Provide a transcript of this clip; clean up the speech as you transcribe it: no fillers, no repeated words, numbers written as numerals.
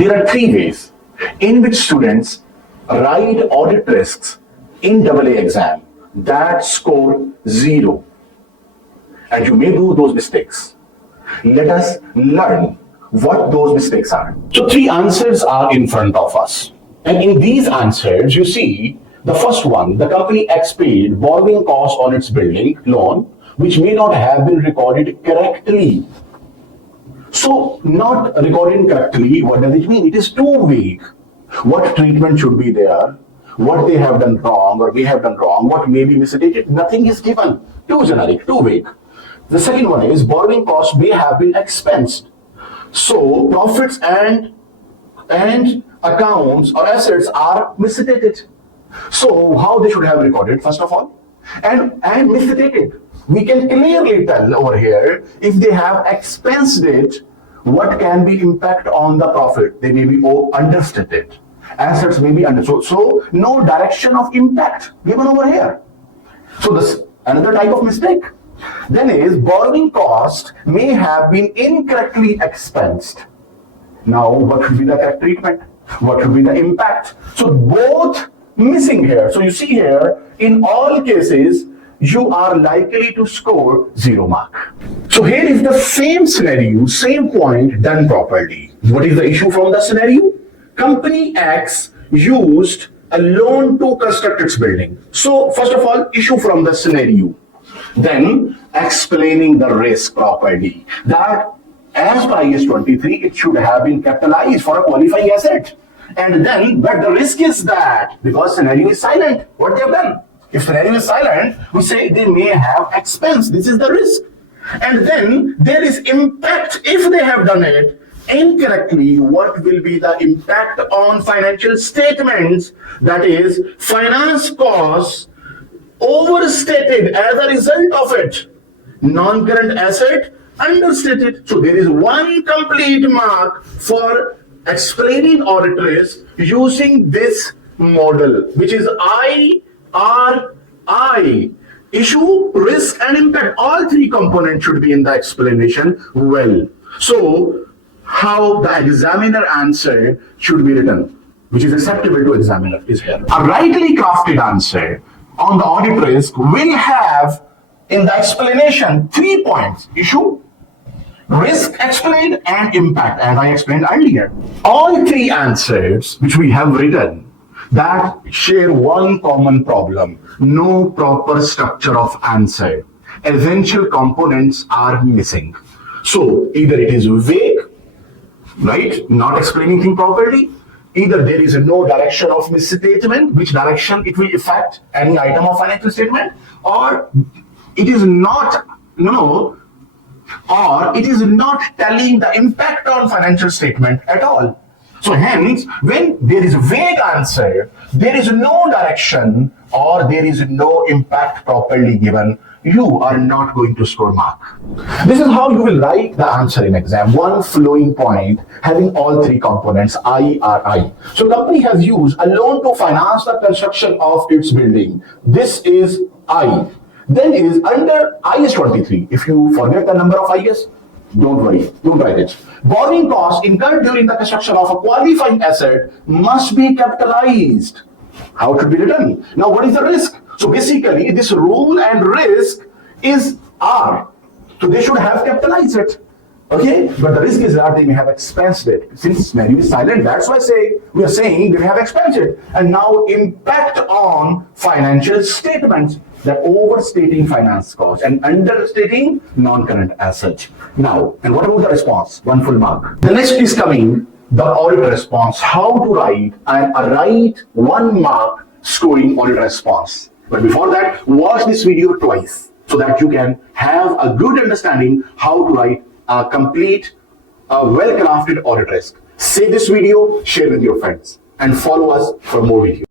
There are three ways in which students write audit risks in AA exam that score 0. And you may do those mistakes. Let us learn what those mistakes are. So three answers are in front of us. And in these answers, you see the first one, the company X paid borrowing cost on its building loan, which may not have been recorded correctly. So not recorded correctly, what does it mean? It is too vague. What treatment should be there? What they have done wrong or may have done wrong? What may be misstated? Nothing is given. Too generic, too vague. The second one is borrowing cost may have been expensed. So profits and accounts or assets are misstated. So how they should have recorded first of all and misstated. We can clearly tell over here if they have expensed it, what can be impact on the profit? They may be understated. Assets may be understood. So no direction of impact given over here. So this another type of mistake. Then is borrowing cost may have been incorrectly expensed. Now what should be the correct treatment? What should be the impact? So both missing here. So you see here, in all cases, you are likely to score 0 mark. So here is the same scenario, same point done properly. What is the issue from the scenario? Company X used a loan to construct its building. So first of all, issue from the scenario. Then explaining the risk properly. That as per IS 23, it should have been capitalized for a qualifying asset. And then, but the risk is that because scenario is silent, what they have done? If scenario is silent, we say they may have expense. This is the risk. And then there is impact if they have done it incorrectly. What will be the impact on financial statements? That is, finance costs overstated as a result of it. Non-current asset understated. So there is one complete mark for explaining audit risk using this model, which is IRI. Issue, risk, and impact. All three components should be in the explanation well. So how the examiner answer should be written, which is acceptable to examiner, is here. A rightly crafted answer on the audit risk will have in the explanation 3 points: issue, risk explained, and impact, as I explained earlier. All three answers which we have written that share one common problem: no proper structure of answer. Essential components are missing. So either it is vague, right, not explaining things properly, either there is no direction of misstatement, which direction it will affect any item of financial statement, or it is not, or it is not telling the impact on financial statement at all. So hence, when there is a vague answer, there is no direction, or there is no impact properly given, you are not going to score mark. This is how you will write the answer in exam. One flowing point having all three components, IRI. So company has used a loan to finance the construction of its building. This is I. Then is under IS 23. If you forget the number of IS, don't worry, don't write it. Borrowing costs incurred during the construction of a qualifying asset must be capitalized. How it should be written? Now, what is the risk? So basically, this rule and risk is R. So they should have capitalized it. Okay? But the risk is that they may have expensed it. Since scenario is silent, that's why we are saying they may have expensed it. And now impact on financial statements, that overstating finance costs and understating non-current assets. Now, and what about the response? One full mark. The next is coming, the audit response. How to write and write 1 mark scoring audit response. But before that, watch this video twice so that you can have a good understanding how to write a complete, well-crafted audit risk. Save this video, share with your friends, and follow us for more videos.